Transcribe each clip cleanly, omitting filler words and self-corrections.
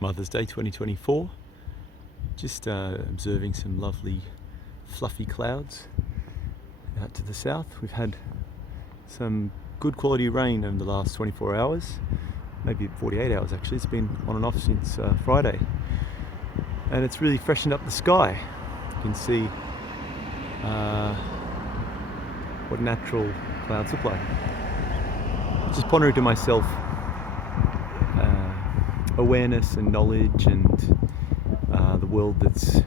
Mother's Day 2024. Just observing some lovely fluffy clouds out to the south. We've had some good quality rain over the last 24 hours, maybe 48 hours actually. It's been on and off since Friday, and it's really freshened up the sky. You can see what natural clouds look like. Just pondering to myself awareness and knowledge and the world that's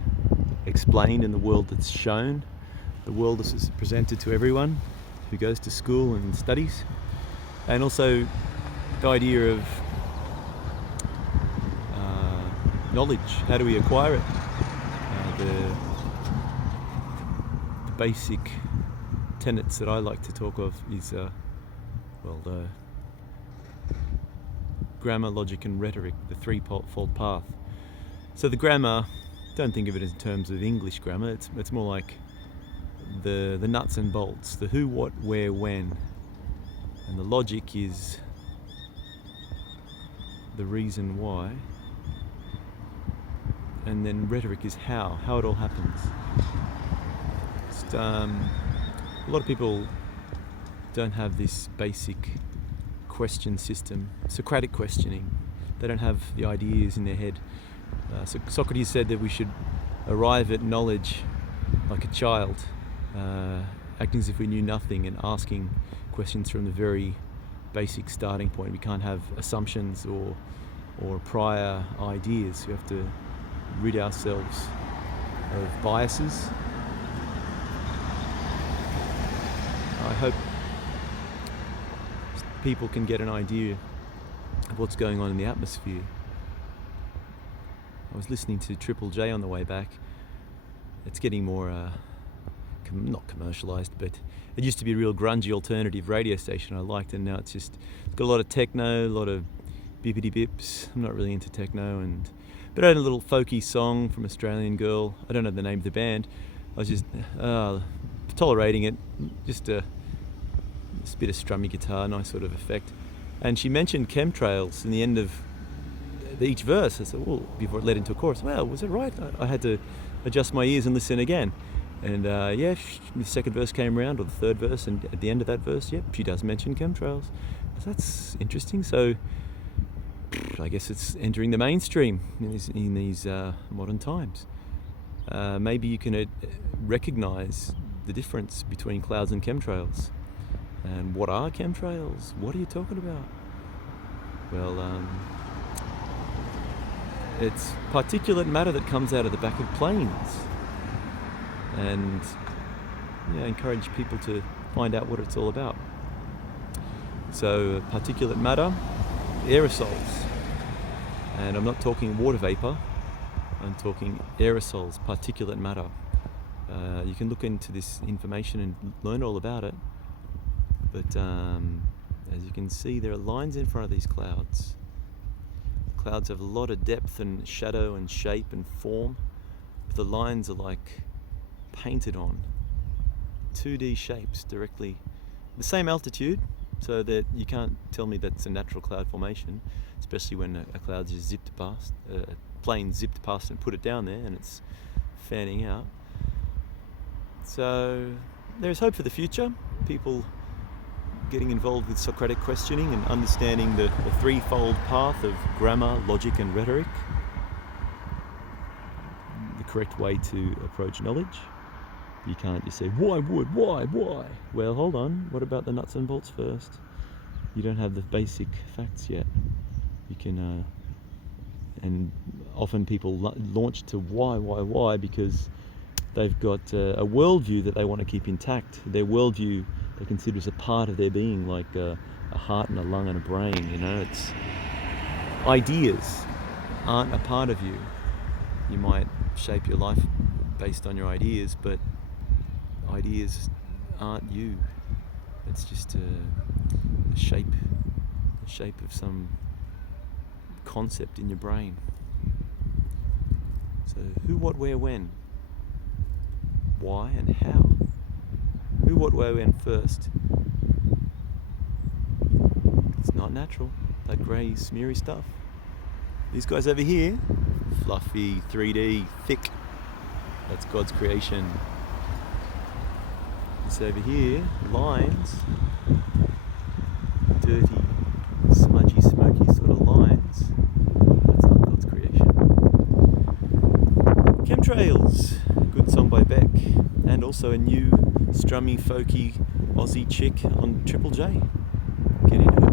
explained and the world that's shown, the world that's presented to everyone who goes to school and studies, and also the idea of knowledge. How do we acquire it? The basic tenets that I like to talk of is grammar, logic and rhetoric, the threefold path. So the grammar, don't think of it in terms of English grammar, it's more like the nuts and bolts, the who, what, where, when. And the logic is the reason why. And then rhetoric is how it all happens. Just, a lot of people don't have this basic question system, Socratic questioning. They don't have the ideas in their head. So Socrates said that we should arrive at knowledge like a child, acting as if we knew nothing and asking questions from the very basic starting point. We can't have assumptions or prior ideas. We have to rid ourselves of biases. I hope people can get an idea of what's going on in the atmosphere. I was listening to Triple J on the way back. It's getting more, not commercialised, but it used to be a real grungy alternative radio station I liked, and now it's got a lot of techno, a lot of bippity bips. I'm not really into techno, but I had a little folky song from Australian girl. I don't know the name of the band. I was just tolerating it, just a bit of strummy guitar, nice sort of effect. And she mentioned chemtrails in the end of each verse. I said, well, before it led into a chorus, well, was it right? I had to adjust my ears and listen again. And the second verse came around, or the third verse, and at the end of that verse, she does mention chemtrails. So that's interesting. So I guess it's entering the mainstream in these modern times. Maybe you can recognize the difference between clouds and chemtrails. And what are chemtrails? What are you talking about? Well, it's particulate matter that comes out of the back of planes. And I encourage people to find out what it's all about. So particulate matter, aerosols. And I'm not talking water vapor, I'm talking aerosols, particulate matter. You can look into this information and learn all about it. But as you can see, there are lines in front of these clouds. Clouds have a lot of depth and shadow and shape and form. But the lines are like painted on 2D shapes directly, the same altitude, so that you can't tell me that's a natural cloud formation, especially when a cloud just zipped past, a plane zipped past and put it down there and it's fanning out. So there's hope for the future. People getting involved with Socratic questioning and understanding the threefold path of grammar, logic and rhetoric, the correct way to approach knowledge. You can't just say, why? Well, hold on, what about the nuts and bolts first? You don't have the basic facts yet. You can, and often people launch to why, because they've got a worldview that they want to keep intact. Their worldview they consider as a part of their being, like a heart and a lung and a brain. It's ideas aren't a part of you. You might shape your life based on your ideas, but ideas aren't you. It's just a shape of some concept in your brain. So who, what, where, when? Why and how? Who, what, where, when first? It's not natural, that grey, smeary stuff. These guys over here, fluffy, 3D, thick. That's God's creation. This over here, lines, dirty, smudgy, smoky sort of lines. That's not God's creation. Chemtrails, good song by Beck, and also a new strummy, folky Aussie chick on Triple J. Get into it.